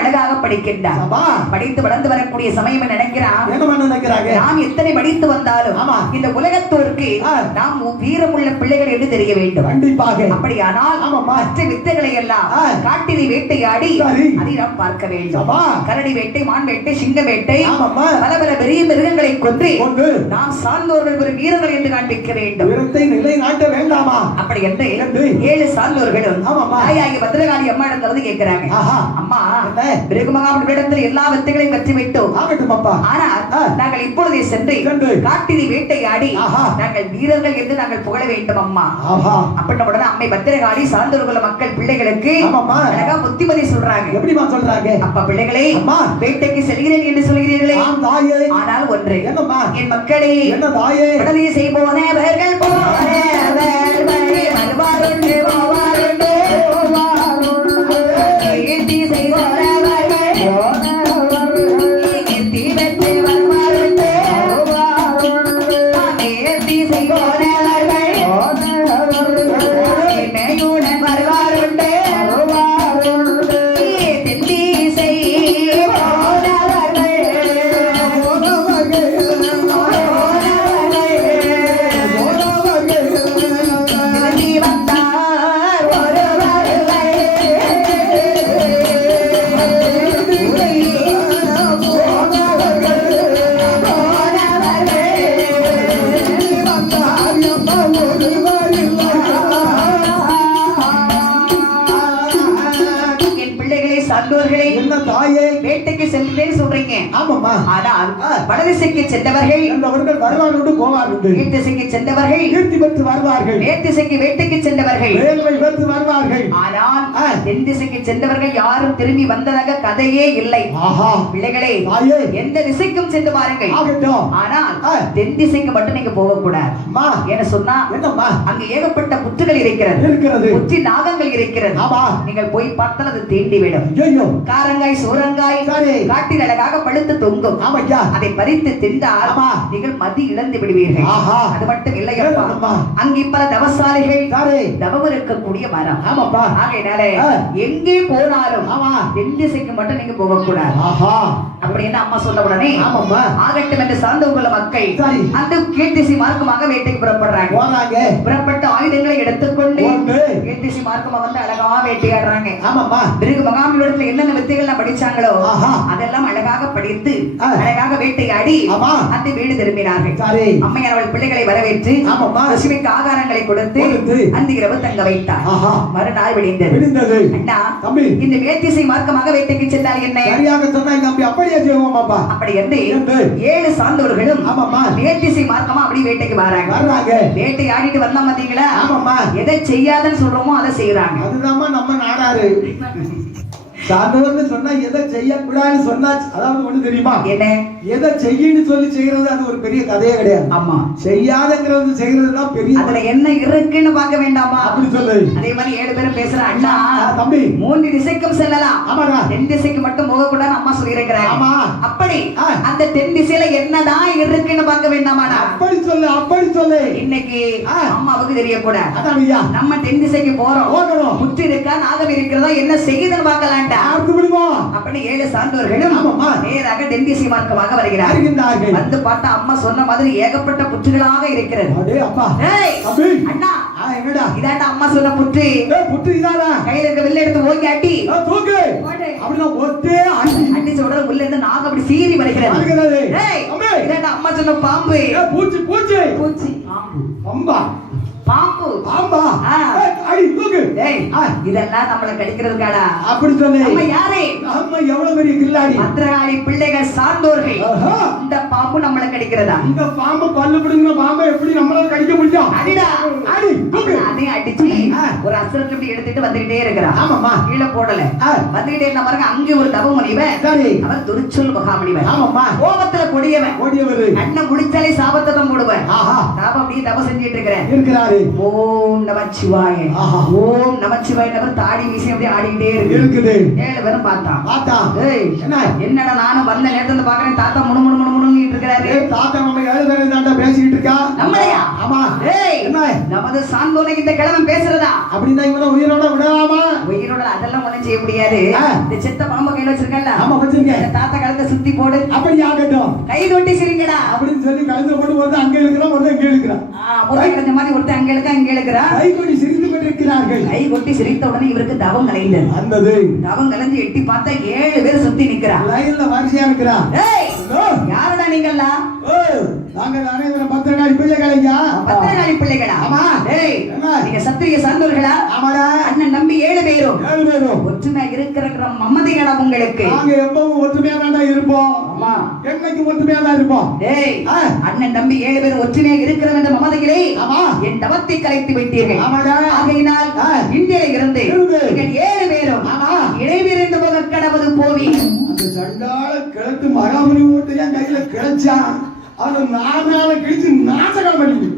அழகாக படிக்கின்றார். படித்து வளர்ந்து வரக்கூடிய சமயம் நினைக்கிறாங்க நாம் எத்தனை படித்து வந்தாலும் இந்த உலகத்தோருக்கு நாம் வீரமுள்ள பிள்ளைகள் என்று தெரிய வேண்டும். கண்டிப்பாக. அப்படியானால் மற்ற வித்தைகளை எல்லாம் காட்டிலே வேட்டையாடி அதை நாம் பார்க்க வேண்டும். கரடி வேட்டை, மான் வேட்டை, சிங்க வேட்டை, பல பல பெரிய மிருகங்களை கொன்று நாம் சார்ந்தோர்கள் ஒரு வீரர்கள் என்று காண்பிக்க வேண்டும். அப்படி என்று 7 சார்ந்தோர்களும் தாயாகி பத்ரகாளி அம்மா இடத்துல கேட்கிறாங்க, அம்மா பிருகுமகாவிடத்தில் எல்லா வித்தைகளையும் கற்று விட்டோம். ஆனால் நாங்கள் இப்பொழுதே சென்று காட்டிலே வேட்டையாடி நாங்கள் வீரர்கள் என்று நாங்கள் புகழ வேண்டும் அம்மா. அப்படின்ன உடனே அம்மை பத்திரகாளி சார்ந்தோர்கள் மக்கள் பிள்ளைகளுக்கு அழகா புத்திமதி சொல்றாங்க. எப்படிமா சொல்றாங்க? அப்ப பிள்ளைகளே, வேட்டைக்கு செல்கிறேன் என்று சொல்கிறீர்களே, ஆனால் ஒன்று, என் மக்களே, உடனே செய்வோனவர்கள் வேட்டைக்கு செல்கிறேன் சொல்றீங்க. ஆமாமா. ஆனால் வடதிசைக்கு சென்றவர்கள் வருவார்கள், போவார்கள். கீழ்த்திசைக்கு சென்றவர்கள் கீர்த்தி பெற்று வருவார்கள். மேற்திசைக்கு வேட்டைக்கு சென்றவர்கள் வேல்வை பெற்று வருவார்கள். ஆனால் தென் திசைக்கு சென்றவர்கள் யாரும் திரும்பி வந்ததாக கதையே இல்லை. பிள்ளைகளே, எந்த திசைக்கும் சென்று பாருங்கள். ஆனால் தென் திசைக்கு மட்டும் நீங்க போக கூடாது. என்ன சொன்னா, அங்க ஏகப்பட்ட புற்றுகள் இருக்கிறது, புற்றி நாகங்கள் இருக்கிறது. நீங்கள் போய் பார்த்தால் அது தீண்டிவிடும். காரங்காய், சூரங்காய் காட்டில் அழகாக பழுத்து தொங்கும். அதை பறித்து தின்றால் நீங்கள் மதி இழந்து விடுவீர்கள். அது மட்டும் இல்லையப்பா, அங்கே பல தவசாலிகள் தவம் இருக்கக்கூடிய மரம். ஆகையினால எங்கே போனாலும் தென் திசைக்கு மட்டும் நீங்க போக கூடாது அப்படின்னு அம்மா சொல்ல உடனே ஆகட்டும் என்று சார்ந்தவங்கள மக்கள் அந்த கீழ்த்திசை மார்க்கமாக வேட்டைக்கு புறப்படுறாங்க. புறப்பட்ட ஆயுதங்களை எடுத்துக்கொண்டு கீழ்த்திசை மார்க்கமா வந்து அழகா வேட்டையாடுறாங்க. பிறகு மகாமியோடத்துல என்னென்ன வித்தைகள் படிச்சாங்களோ அதெல்லாம் அழகாக படித்து அழகாக வேட்டையாடி அந்த வீடு திரும்பினார்கள். அம்மையார் அவள் பிள்ளைகளை வரவேற்று லட்சுமிக்கு ஆகாரங்களை கொடுத்து அந்த இரவு தங்க வைத்தார். மறுநாள் விடிந்தது. அண்ணா, இந்த மேற்திசை மார்க்கமாக வேட்டைக்கு சென்றால் என்ன? அப்படி என்று 7 சார்ந்தவர்களும் மேற்திசை மார்க்கமா அப்படி வேட்டைக்கு வராங்க. வேட்டை ஆடிட்டு வந்தா பாத்தீங்களா, எதை செய்யாதன்னு சொல்றோமோ அதை செய்யறாங்க. அதுதான் நம்ம நாடாரு. சாதவர்னு சொன்னா எதை செய்யக்கூடாதுன்னு சொன்னா, அதாவது ஒண்ணு தெரியுமா, என்ன எதை செய்யன்னு சொல்லி செய்யறது அது ஒரு பெரிய கதையே கிடையாது. ஆமா, செய்யாதங்கிறது செய்யறதுதான் பெரிய. அதுல என்ன இருக்குன்னு பார்க்க வேண்டாமா அப்படி சொல்லு. அதே மாதிரி 7 பேரும் பேசுற, அண்ணா தம்பி 3 திசைக்கும் செல்லலாம், ஆமாடா, தென் திசைக்கு மட்டும் போக கூடாதுன்னு அம்மா சொல்லி இருக்கிறாங்க. ஆமா, அப்படி அந்த தென் திசையில என்னதான் இருக்குன்னு பார்க்க வேண்டாமாடா? அப்படி சொல்லு, அப்படி சொல்லு. இன்னைக்கு அம்மாவுக்கு தெரியக்கூடாது. அதான் ஐயா, நம்ம தென் திசைக்கு போறோம், முற்று இருக்கா நாகம் இருக்கிறதா என்ன செய்யுதுன்னு பார்க்கலாம். அப்படி 7 சார்ந்தவர்களும் நேராக தென் திசை மார்க்கமாக வருகிறார்கள். வந்து பார்த்தா அம்மா சொன்ன மாதிரி ஏகப்பட்ட புற்றுகளாக இருக்கிறது. அண்ணா, இதாண்டா அம்மா சொன்ன புற்று. கையில இருக்க வில்ல எடுத்து ஓங்கி அட்டி அடிச்ச உடனே உள்ள இருந்து நாக அப்படி சீறி வருகிறது. இதாண்டா அம்மா சொன்ன பாம்பு. பூச்சி பூச்சி பூச்சி பாம்பு பாம்பு பாம்பா அடி தூக்கு. இதெல்லாம் நம்மள கடிக்கிறதுக்காடா அப்படி சொன்னே. நம்ம யாரே, நம்ம எவ்வளவு பெரிய கில்லாடி பத்ரகாளி பிள்ளைகள் சார்ந்தோர்கள். இந்த பாம்பு நம்மள கடிக்கிறதா? இந்த பாம்பு பல்லு பிடுங்கின பாம்பை எப்படி நம்மள கடிக்க முடியும்? அடிடா அடி தூக்கு. அதே அடிச்சு ஒரு அசுரத்தை இப்படி எடுத்துட்டு வந்துட்டே இருக்கறா. ஆமாமா, கீழ போடல, வந்துட்டே இருந்த பாருங்க. அங்க ஒரு தவ முனிவன், அவன் துரிச்சொல் மகாமுனிவன். ஆமாமா, கோபத்துல கொடியவன். கண்ணை முடிச்சாலே சாபத்தை தான் போடுவேன். சாபம் அப்படியே தவ செஞ்சிட்டு இருக்கிறாரு. ஓம் நமச்சிவாய, ஓம் நமச்சிவாய. தாடி வீசி அப்படியே ஆடிட்டே இருக்குது. 7 பேரும் பார்த்தான். என்னடா நானும் வந்த நேரத்துல பாக்குறேன், தாத்தா முணு முணு முணு முணு சொல்லிட்டு இருக்காரு? தாத்தா நம்ம 7 பேரும் தாண்டா பேசிட்டு இருக்கா. நம்மளையா? ஆமா. ஏய் என்ன நமது சாந்தோனை இந்த கிழவன் பேசுறதா? அப்படின்னா இவன உயிரோட விடலாமா? உயிரோட அதெல்லாம் ஒண்ணும் செய்ய முடியாது. இந்த செத்த பாம்பை கையில வச்சிருக்கல, ஆமா வச்சிருக்கேன். இந்த தாத்தா கழுத்தை சுத்தி போடு. அப்படி ஆகட்டும். கை தொட்டி சிரிங்கடா அப்படின்னு சொல்லி கழுத்தை போட்டு வந்து அங்க இழுக்கிறான், வந்து இங்க இழுக்கிறான். முறை கஞ்ச மாதிரி ஒருத்தன் அங்க இழுக்க அங்க இழுக்கிறா. கை கொட்டி சிரித்து கொண்டிருக்கிறார்கள். கை கொட்டி சிரித்த உடனே இவருக்கு தவம் கலைந்தது. வந்தது. தவம் கலைஞ்சு எட்டி பார்த்தா 7 பேர் சுத்தி நிக்கிறா. லைன்ல வரிசையா நிக்கிறா. ஏய் யாரடா நீங்கெல்லாம்? நாங்க அனைவரும் பத்திரகாளி பிள்ளைகளா? பத்திரகாளி பிள்ளைகளா? ஆமா. ஏய் நீங்க சத்திரிய சார்ந்தவர்களா? ஆமாடா. அண்ணன் நம்பி 7 பேரும் 7 பேரும் ஒற்றுமையா இருக்கிற மமதைகளா உங்களுக்கு? நாங்க எப்பவும் ஒற்றுமையா தான் இருப்போம். ஆமா. என்னைக்கு ஒற்றுமையா தான் இருப்போம். ஏய் அண்ணன் நம்பி 7 பேரும் ஒற்றுமையா இருக்கிற இந்த மமதைகளே ஆமா என் தவத்தை கலைத்து விட்டீர்கள். ஆமாடா. ஆகையினால் இந்தியில இருந்து நீங்கள் 7 பேரும் ஆமா இடைவிருந்து போக கடவுது போவி. அந்த சண்டால கிழத்து மகாபலி ஓட்டையா கையில கிழச்சான். அவன் நானால கிழிச்சு நாசகம் பண்ணி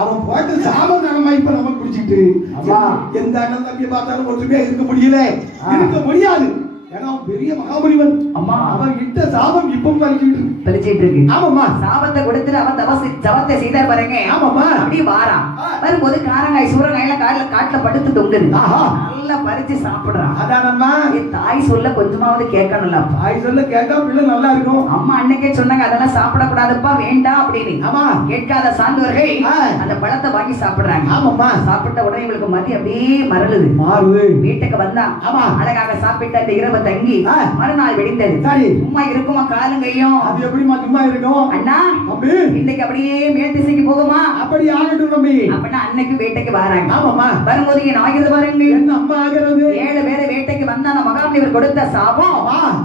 அவன் போட்டு சாபம் இப்ப நம்ம குடிச்சிட்டு எந்த அண்ணன் தம்பியை பார்த்தாலும் ஒற்றுமையா இருக்க முடியல, இருக்க முடியாது. ஏன்னா பெரிய மகாபலிவன். அம்மா அவன் இட்ட சாபம் இப்பவும் பறிச்சிட்டு இருக்கு. ஆமாம்மா. சாபத்தை கொடுத்துட்டு அவன் தவத்தை செய்தார் பாருங்க. ஆமாம்மா. அப்படியே வாரான். வரும்போது காரங்காய் சூரங்காயில காட்டுல படுத்து தொங்குது. நல்லா பறிச்சு சாப்பிடுறான். அதானம்மா தாய் சொல்ல கொஞ்சமாவது கேட்கணும்ல. தாய் சொல்ல கேட்டா பிள்ளை நல்லா இருக்கும். அம்மா அன்னைக்கே சொன்னாங்க அதெல்லாம் சாப்பிடக்கூடாதுப்பா வேண்டாம் அப்படின்னு. ஆமா கேட்காத சார்ந்தவர்கள் அந்த பழத்தை வாங்கி சாப்பிடுறாங்க. ஆமாம்மா. சாப்பிட்ட உடனே இவங்களுக்கு மதி அப்படியே மறலுது. மாறுது. வீட்டுக்கு வந்தா ஆமா அழகாக சாப்பிட்ட அந்த இரவு தங்கி மறுநாள் வெடித்தது. சரி சும்மா இருக்குமா காலங்கையும்? அது எப்படிமா சும்மா இருக்கும்? அண்ணா தம்பி இன்னைக்கு அப்படியே மேல் திசைக்கு போகுமா? அப்படி ஆகட்டும் தம்பி. அப்பனா அன்னைக்கு வேட்டைக்கு வராங்க. ஆமாமா. வரும்போது என்ன ஆகிறது பாருங்க. என்ன அம்மா ஆகிறது? 7 பேர் வேட்டைக்கு வந்தா மகாபலிவர் கொடுத்த சாபம்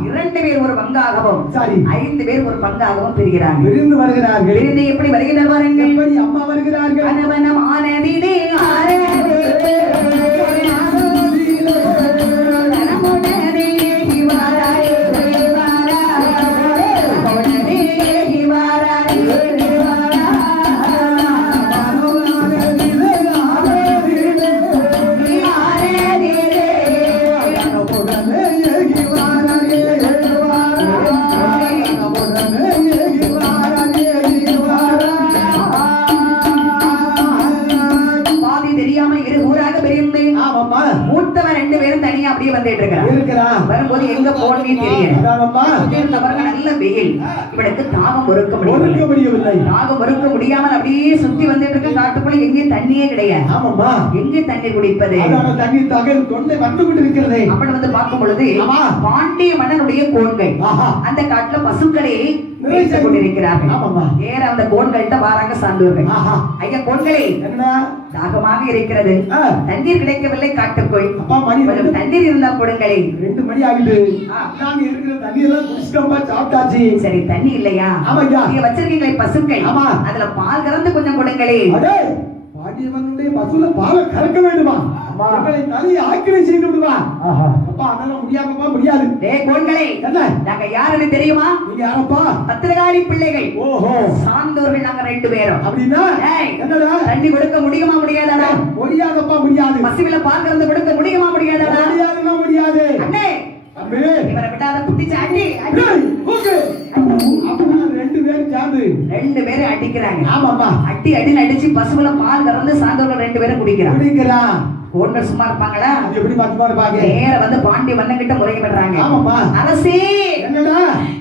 2 பேர் ஒரு பங்காகவும் சரி 5 பேர் ஒரு பங்காகவும் பிரிகிறாங்க. பிரிந்து வருகிறார்கள். பிரிந்து எப்படி வருகிறார் பாருங்க. எப்படி அம்மா வருகிறார்கள்? அனவனம் ஆனதிலே வரும்போது எங்க போனே தெரியல. நல்ல வெயில். இவனுக்கு தாகம் பொறுக்க முடியவில்லை. தாகம் பொறுக்க முடியாமல் அப்படியே சுத்தி வந்துட்டு இருக்க காட்டுக்குள்ள எங்கேயும் தண்ணியே கிடையாது. ஆமாம்மா. எங்கே தண்ணீர் குடிப்பது? தண்ணீர் தாகம் தொண்டை வந்து கொண்டு இருக்கிறது. அப்படி வந்து பார்க்கும் பொழுது பாண்டிய மன்னனுடைய கோன்கள் அந்த காட்டுல பசுக்களை மேய்த்துக் கொண்டிருக்கிறார்கள். நேர அந்த கோன்கள்கிட்ட வாராங்க சார்ந்தவர்கள். ஐயா கோன்களே தாகமாக இருக்கிறது, தண்ணீர் கிடைக்கவில்லை காட்டுக்குள், கொஞ்சம் தண்ணீர் இருந்தா கொடுங்களே. 2 மணி ஆகுது. நாங்க இருக்கிற தண்ணி எல்லாம் குடிச்சிட்டோம்பா, சாப்பிட்டாச்சு. சரி தண்ணி இல்லையா? நீங்க வச்சிருக்கீங்களே பசுக்கள், அதுல பால் கறந்து கொஞ்சம் கொடுங்களே. பாண்டியவனுடைய பசுல பாலை கறக்க வேண்டுமா? மக்களை தலையை ஆக்கினை செய்து விடுவா. அப்பா அதெல்லாம் முடியாமப்பா, முடியாது. டேய் கோன்களே, நாங்க யாருன்னு தெரியுமா? நீங்க யாரப்பா? பத்திரகாளி பிள்ளைகள். ஓஹோ சாந்தோர்கள் நாங்க 2 பேரும். அப்படினா என்னடா தண்ணி கொடுக்க முடியுமா முடியாதாடா? முடியாதப்பா, முடியாது. பசுவில பால் கறந்து கொடுக்க முடியுமா முடியாதாடா? முடியாதுன்னா முடியாது. அண்ணே அம்பே இவரை விடாத குட்டிச்சு அடி அடி ஓகே. அப்பா 2 பேரும் சேர்ந்து 2 பேரும் அடிக்கிறாங்க. ஆமாப்பா. அடி அடிச்சு பசுவில பால் கறந்து சாந்தோர்கள் 2 பேரும் குடிக்கிறான். கோன்கள் சும்மா இருப்பாங்களா? எப்படி சும்மா இருப்பாங்க? நேர வந்து பாண்டிய மன்னன் கிட்ட முறையிடுறாங்க. ஆமாப்பா. அரசே என்னடா?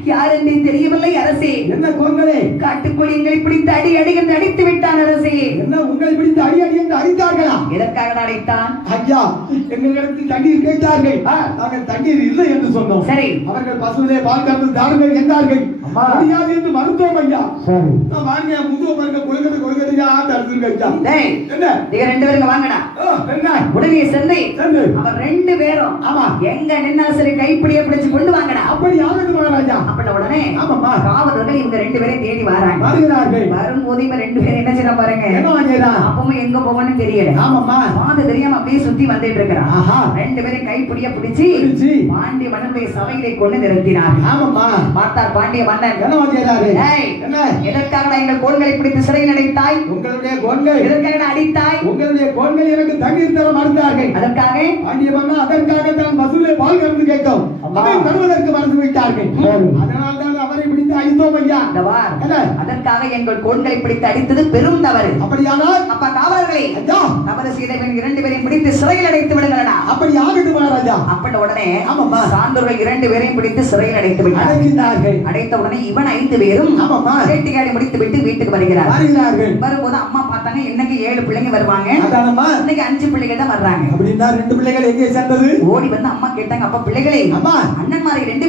யாரென்று தெரியவில்லை அரசே. என்ன கோன்களே? காட்டுக்குள் எங்களை பிடித்து அடி என்று அடித்து விட்டான் அரசே. என்ன உங்களை பிடித்து அடி என்று அடித்தார்களா? எதற்காக அடித்தான்? ஐயா எங்களிடத்தில் தண்ணீர் கேட்டார்கள், நாங்கள் தண்ணீர் இல்லை என்று சொன்னோம். சரி அவர்கள் பசுவிலே பால் கறந்து தாருங்கள் என்றார்கள். முடியாது என்று மறுத்தோம் ஐயா. சரி நான் வாங்க முதுவ பாருங்க கொள்கதையா தடுத்துருங்க ஐயா. டேய் என்ன நீங்க 2 பேரும் வாங்கடா. என்ன உடனே சென்று அவர் 2 பேரும் ஆமா எங்க நின்னாலும் சரி கைப்பிடிய பிடிச்சு கொண்டு வாங்கடா. அப்படி யாருக்கு மகாராஜா? அப்படி உடனே ஆமாம்மா காவலர்கள் இவங்க 2 பேரையும் தேடி வராங்க. வரும்போது இவங்க 2 பேரும் என்ன செய்யறாங்க பாருங்க. என்ன வாங்கடா? அப்பவும் எங்க போகணும்னு தெரியல. ஆமாம்மா பாது தெரியாம அப்படியே சுத்தி வந்துட்டு இருக்கான். 2 பேரும் கைப்பிடிய பிடிச்சு பாண்டிய மன்னனுடைய சபையிலே கொண்டு நிறுத்தினார். ஆமாம்மா பார்த்தார் பாண்டிய மன்னன். என்ன வாங்கறாரு? என்ன எதற்காக எங்கள் கோன்களை பிடித்து சிறையில் அடைத்தாய்? உங்களுடைய கோன்கள் எதற்காக அடித்தாய்? உங்களுடைய கோன்கள் எனக்கு தண்ணீர் தர மறுத்தார்கள். அதற்காக பாண்டிய மன்னன் அதற்காக தான் பசுவிலே பால் கறந்து கேட்டோம். அதை தருவதற்கு மறந்து விட்டார்கள். அதனால தான் தவறை பிடித்து அடித்தோம் ஐயா. இந்த வார். என்ன? அதற்காக எங்கள் கோண்களை பிடித்து அடித்தது பெரும் தவறு. அப்படியானால் அப்பா காவலர்களே, ஐயா, தவறு செய்தவன் 2 பேரையும் பிடித்து சிறையில் அடைத்து விடுங்களடா. அப்படி ஆகட்டும் மகாராஜா. அப்பட்ட உடனே ஆமாம்மா. சான்றோர்கள் 2 பேரையும் பிடித்து சிறையில் அடைத்து விட்டார். அடைக்கின்றார்கள். அடைத்த உடனே இவன் 5 பேரும் ஆமாம்மா. வேட்டையாடி முடித்து விட்டு வீட்டுக்கு வருகிறார். வருகிறார்கள். வரும்போது அம்மா பார்த்தாங்க, இன்னைக்கு 7 பிள்ளைங்க வருவாங்க, அதானம்மா. இன்னைக்கு 5 பிள்ளைகள் தான் வர்றாங்க. அப்படின்னா 2 பிள்ளைகள் எங்கே சேர்ந்தது? ஓடி வந்து அம்மா கேட்டாங்க, அப்பா பிள்ளைகளே, அம்மா, அண்ணன்மாரை 2